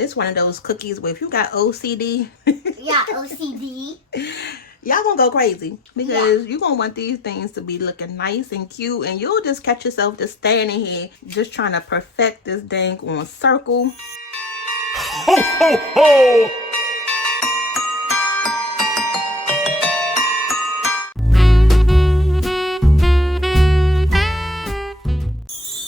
This one of those cookies where if you got OCD, Yeah, OCD. y'all gonna go crazy because you're gonna want these things to be looking nice and cute, and you'll just catch yourself just standing here just trying to perfect this dang on circle. Ho, ho, ho!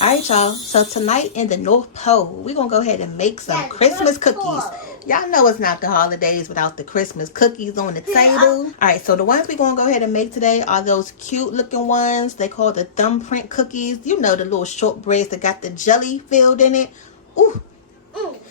Alright, y'all, so tonight in the North Pole, we're gonna go ahead and make some Christmas cookies. Y'all know it's not the holidays without the Christmas cookies on the table. Alright, so the ones we're gonna go ahead and make today are those cute looking ones. They call the Thumbprint cookies. You know, the little shortbreads that got the jelly filled in it. Ooh.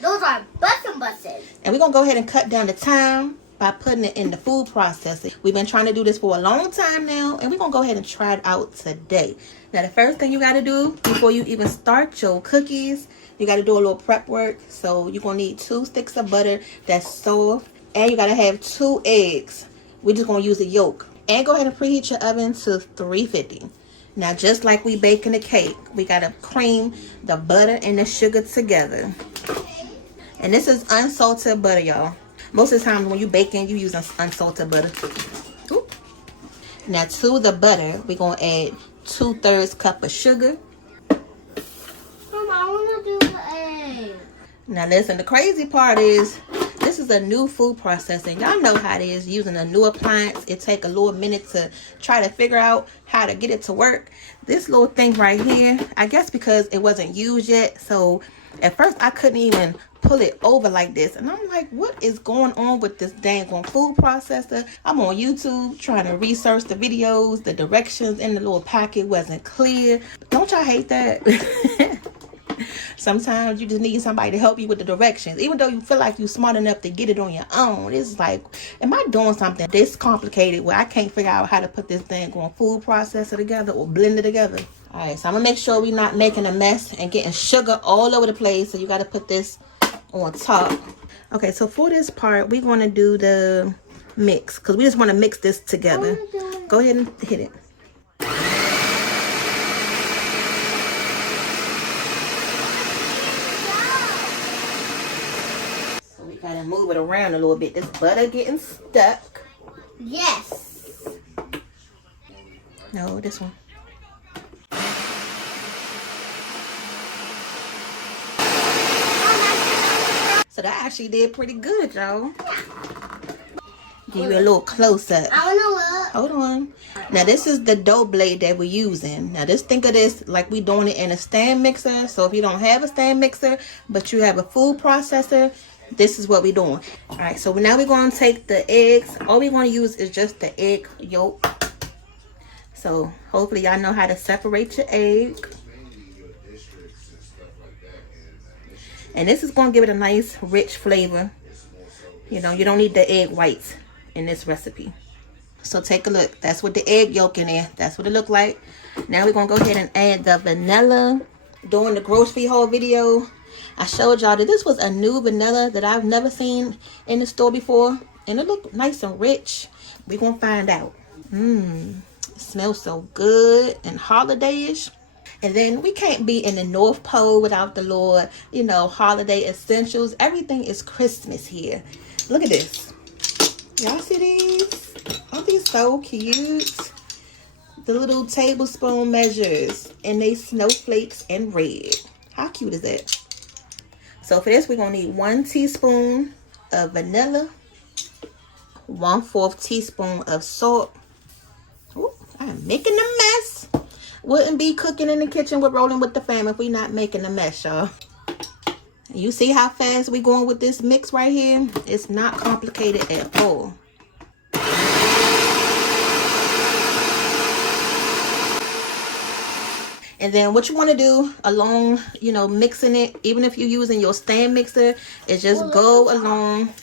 Those are bussin'. And we're gonna go ahead and cut down the time by putting it in the food processor. We've been trying to do this for a long time now, and we're gonna go ahead and try it out today. Now, the first thing you gotta do before you even start your cookies, you gotta do a little prep work. So you're gonna need 2 sticks of butter that's soft, and you gotta have 2 eggs. We're just gonna use the yolk. And go ahead and preheat your oven to 350. Now, just like we baking a cake, we gotta cream the butter and the sugar together. And this is unsalted butter, y'all. Most of the time when you baking, you use unsalted butter. Ooh. Now, to the butter, we're gonna add 2/3 cup of sugar. Mama, I want to do the egg. Now, listen, the crazy part is this is a new food processor. Y'all know how it is using a new appliance. It take a little minute to try to figure out how to get it to work. This little thing right here, I guess because it wasn't used yet, so at first I couldn't even pull it over like this, and I'm like, what is going on with this dang on food processor? I'm on YouTube trying to research the videos. The directions in the little packet wasn't clear. Don't y'all hate that? Sometimes you just need somebody to help you with the directions, even though you feel like you're smart enough to get it on your own. It's like, am I doing something this complicated where I can't figure out how to put this dang on food processor together or blend it together? All right, so I'm gonna make sure we're not making a mess and getting sugar all over the place. So you got to put this on top. Okay, so for this part, we're going to do the mix because we just want to mix this together. Go ahead and hit it. So we got to move it around a little bit. This butter getting stuck. Yes. No, this one. So that actually did pretty good, y'all. Give you a little close up. I want to look. Hold on. Now, this is the dough blade that we're using. Now, just think of this like we're doing it in a stand mixer. So if you don't have a stand mixer, but you have a food processor, this is what we're doing. All right, so now we're going to take the eggs. All we're going to use is just the egg yolk. So hopefully y'all know how to separate your egg. And this is going to give it a nice, rich flavor. You know, you don't need the egg whites in this recipe. So take a look. That's what the egg yolk in there. That's what it looked like. Now we're going to go ahead and add the vanilla. During the grocery haul video, I showed y'all that this was a new vanilla that I've never seen in the store before. And it looked nice and rich. We're going to find out. It smells so good and holiday-ish. And then we can't be in the North Pole without the Lord, you know, holiday essentials. Everything is Christmas here. Look at this. Y'all see these? Aren't these so cute? The little tablespoon measures, and they snowflakes and red. How cute is that? So for this, we're going to need 1 teaspoon of vanilla, 1/4 teaspoon of salt. Ooh, I'm making a mess. Wouldn't be cooking in the kitchen with Rolling with the Fam if we not making a mess, y'all. You see how fast we going with this mix right here? It's not complicated at all. And then what you want to do along, you know, mixing it, even if you're using your stand mixer, is just go along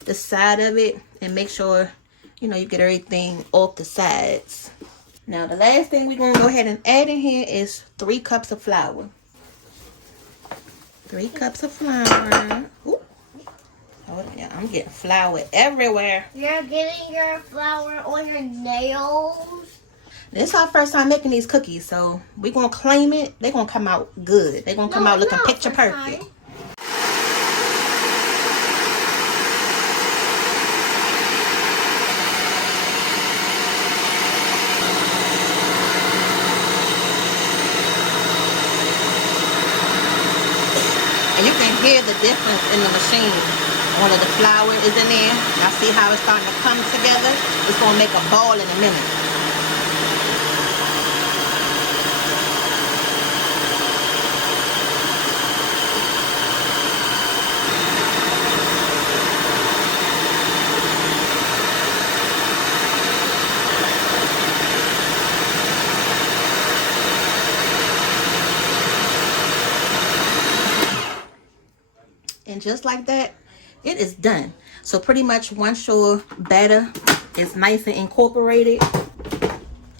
the side of it and make sure, you know, you get everything off the sides. Now, the last thing we're going to go ahead and add in here is 3 cups of flour. 3 cups of flour. Ooh. Oh, yeah, I'm getting flour everywhere. You're getting your flour on your nails. This is our first time making these cookies, so we're going to claim it. They're going to come out good. They're going to come out looking picture perfect. difference in the machine. All of the flour is in there. I see how it's starting to come together. It's going to make a ball in a minute. And just like that, it is done. So pretty much once your batter is nice and incorporated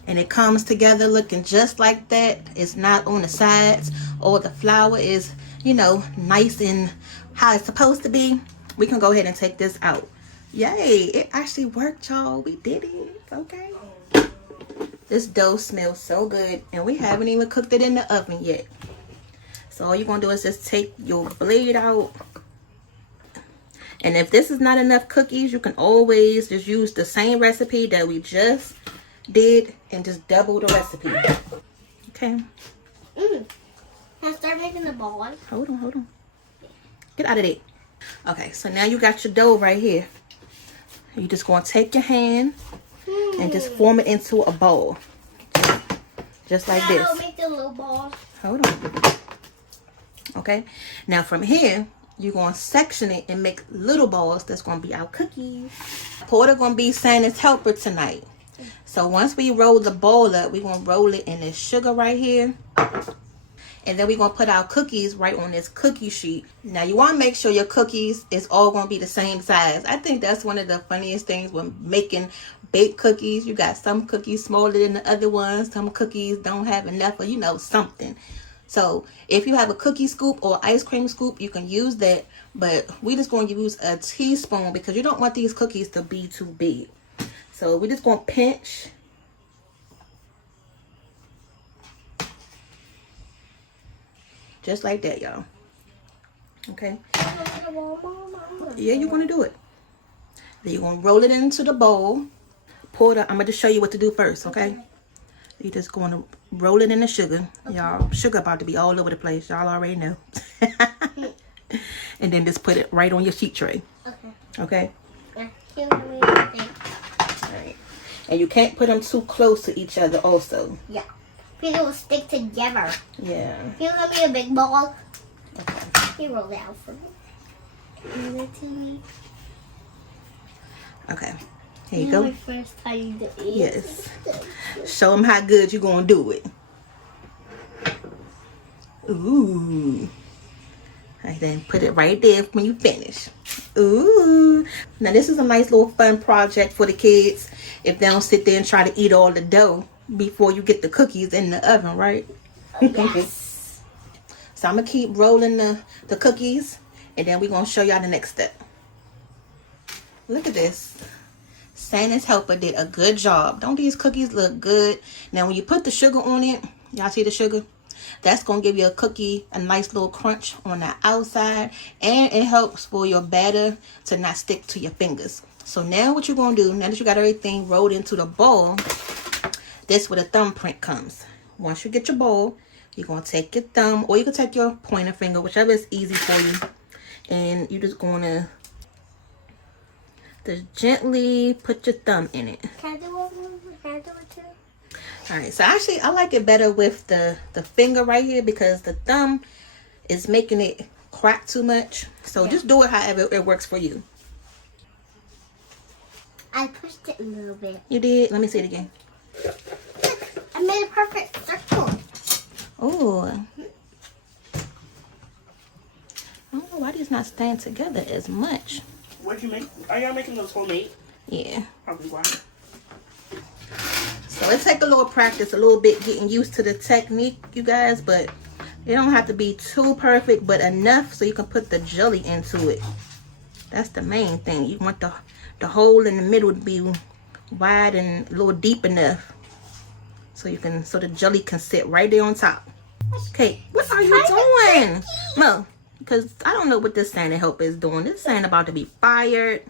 and it comes together looking just like that, it's not on the sides, or the flour is, you know, nice and how it's supposed to be, we can go ahead and take this out. Yay, it actually worked, y'all. We did it. Okay. This dough smells so good, and we haven't even cooked it in the oven yet. So all you're gonna do is just take your blade out. And if this is not enough cookies, you can always just use the same recipe that we just did and just double the recipe. Okay. Can I start making the ball? Hold on. Get out of there. Okay, so now you got your dough right here. You're just going to take your hand and just form it into a ball. Just like this. I'll make the little ball. Hold on. Okay. Now from here, you're going to section it and make little balls. That's going to be our cookies. Porter going to be Santa's helper tonight. So once we roll the ball up, we're going to roll it in this sugar right here. And then we're going to put our cookies right on this cookie sheet. Now you want to make sure your cookies is all going to be the same size. I think that's one of the funniest things when making baked cookies. You got some cookies smaller than the other ones. Some cookies don't have enough, or you know, something. So if you have a cookie scoop or ice cream scoop, you can use that. But we're just going to use a teaspoon because you don't want these cookies to be too big. So we're just going to pinch. Just like that, y'all. Okay. Yeah, you're going to do it. Then you're going to roll it into the bowl. Pour the, I'm going to show you what to do first, okay? You're just going to roll it in the sugar. Y'all, sugar about to be all over the place. Y'all already know. And then just put it right on your sheet tray. Okay? Alright. And you can't put them too close to each other also. Yeah. Because it will stick together. Yeah. Can you give me a big ball? Okay. Can you roll it out for me? Give it to me. Okay. Here you go. My first time to eat. Yes. Show them how good you're going to do it. Ooh. And then put it right there when you finish. Ooh. Now this is a nice little fun project for the kids. If they don't sit there and try to eat all the dough before you get the cookies in the oven, right? Yes. So I'm going to keep rolling the cookies. And then we're going to show y'all the next step. Look at this. Santa's helper did a good job. Don't these cookies look good? Now when you put the sugar on it, y'all see the sugar? That's going to give your cookie a nice little crunch on the outside. And it helps for your batter to not stick to your fingers. So now what you're going to do, now that you got everything rolled into the bowl, this is where the thumbprint comes. Once you get your bowl, you're going to take your thumb, or you can take your pointer finger, whichever is easy for you. And you're just going to just gently put your thumb in it. Can I do it? Can I do it too? Alright, so actually I like it better with the finger right here because the thumb is making it crack too much. So just do it however it works for you. I pushed it a little bit. You did? Let me see it again. I made a perfect circle. Oh. I don't know why these not staying together as much. What'd you make? Are y'all making those homemade? Yeah. Probably why. So it take a little practice, a little bit getting used to the technique, you guys, but it don't have to be too perfect, but enough so you can put the jelly into it. That's the main thing. You want the hole in the middle to be wide and a little deep enough so the jelly can sit right there on top. Okay, what are you doing? No, because I don't know what this Santa helper is doing. This Santa about to be fired.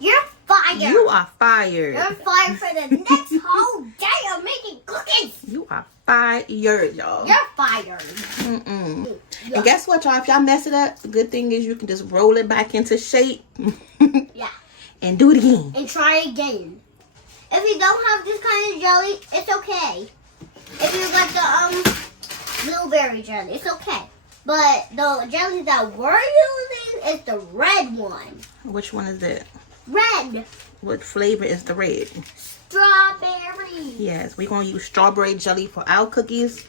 You're fired. You are fired. You're fired for the next whole day of making cookies. You are fired, y'all. You're fired. And guess what, y'all? If y'all mess it up, the good thing is you can just roll it back into shape. Yeah. And do it again. And try again. If you don't have this kind of jelly, it's okay. If you got the blueberry jelly, it's okay. But the jelly that we're using is the red one. Which one is it? Red. What flavor is the red? Strawberry. Yes, we're going to use strawberry jelly for our cookies.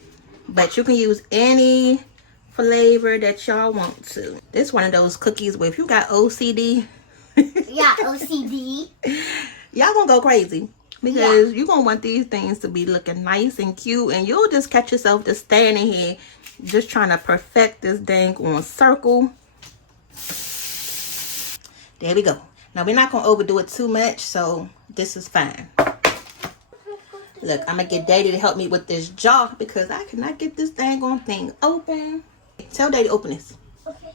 But you can use any flavor that y'all want to. This one of those cookies where if you got OCD. Yeah, OCD. Y'all gonna go crazy. Because you're going to want these things to be looking nice and cute. And you'll just catch yourself just standing here. Just trying to perfect this dang on circle. There we go. Now we're not going to overdo it too much. So this is fine. Look, I'm going to get Daddy to help me with this jar. Because I cannot get this dang on thing open. Tell Daddy to open this. Okay.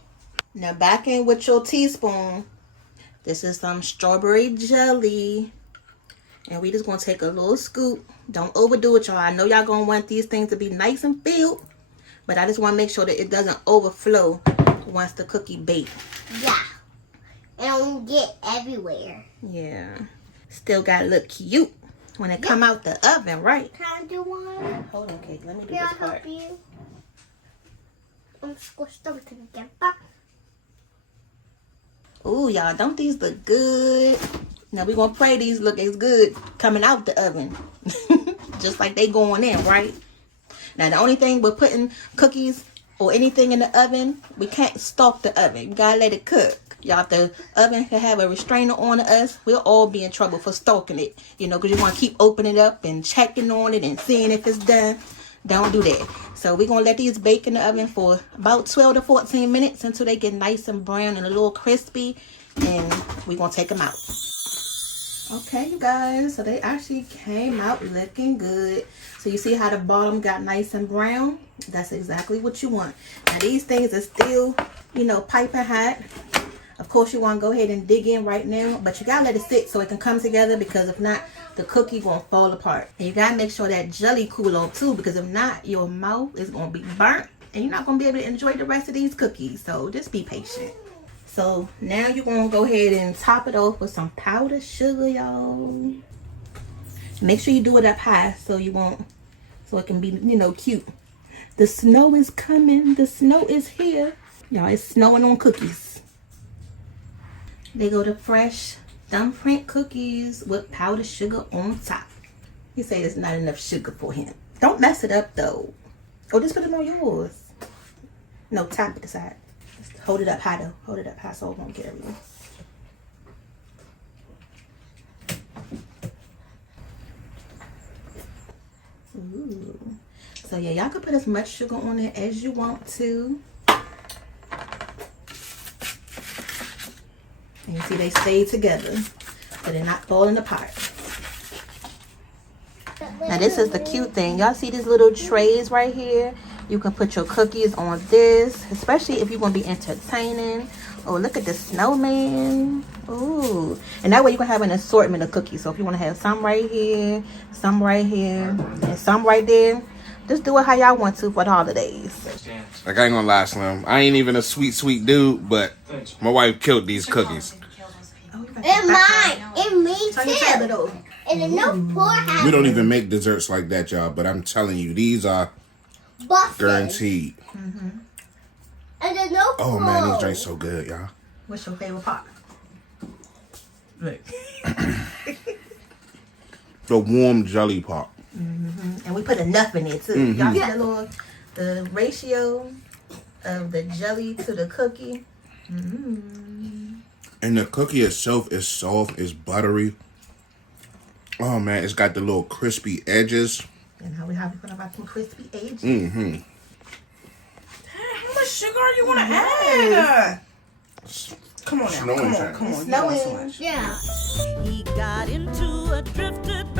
Now back in with your teaspoon. This is some strawberry jelly. And we just going to take a little scoop. Don't overdo it, y'all. I know y'all going to want these things to be nice and filled. But I just want to make sure that it doesn't overflow once the cookie bakes. Yeah. It don't get everywhere. Yeah. Still got to look cute when it come out the oven, right? Can I do one? Hold on, Kate. Let me do Can I this part. help you? I'm squished them together. Ooh, y'all. Don't these look good? Now we're going to pray these look as good coming out the oven. Just like they going in, right? Now, the only thing with putting cookies or anything in the oven, we can't stalk the oven. You gotta let it cook. Y'all, if the oven can have a restrainer on us, we'll all be in trouble for stalking it. You know, because you want to keep opening it up and checking on it and seeing if it's done. Don't do that. So we're going to let these bake in the oven for about 12 to 14 minutes until they get nice and brown and a little crispy. And we're going to take them out. Okay, you guys, so they actually came out looking good. So you see how the bottom got nice and brown? That's exactly what you want. Now these things are still, you know, piping hot. Of course, you want to go ahead and dig in right now, but you gotta let it sit so it can come together, because if not, the cookie won't fall apart. And you gotta make sure that jelly cool on too, because if not, your mouth is gonna be burnt and you're not gonna be able to enjoy the rest of these cookies. So just be patient. So now you're going to go ahead and top it off with some powdered sugar, y'all. Make sure you do it up high so it can be, you know, cute. The snow is coming. The snow is here. Y'all, it's snowing on cookies. They go to fresh thumbprint cookies with powdered sugar on top. He said there's not enough sugar for him. Don't mess it up though. Oh, just put it on yours. No, tap it aside. Hold it up high though. Hold it up high so it won't get everywhere. Ooh. So yeah, y'all can put as much sugar on it as you want to. And you see they stay together, so they're not falling apart. Now this is the cute thing. Y'all see these little trays right here? You can put your cookies on this, especially if you want to be entertaining. Oh, look at the snowman. Ooh. And that way you can have an assortment of cookies. So if you want to have some right here, some right here, and some right there, just do it how y'all want to for the holidays. Like, I ain't gonna lie, Slim. I ain't even a sweet dude, but my wife killed these cookies. And mine. And me too. And the no poor house. We don't even make desserts like that, y'all, but I'm telling you, these are guaranteed. Mm-hmm. And the no Oh man, these drinks so good, y'all. What's your favorite part? Look. The warm jelly part. Mm-hmm. And we put enough in it too. Mm-hmm. Y'all see the ratio of the jelly to the cookie. Mm-hmm. And the cookie itself is soft, it's buttery. Oh man, it's got the little crispy edges. And how we put about some crispy edges. Mm-hmm. How much sugar are you gonna add? Come on now, come on. Snowing. Yeah. He got into a drifted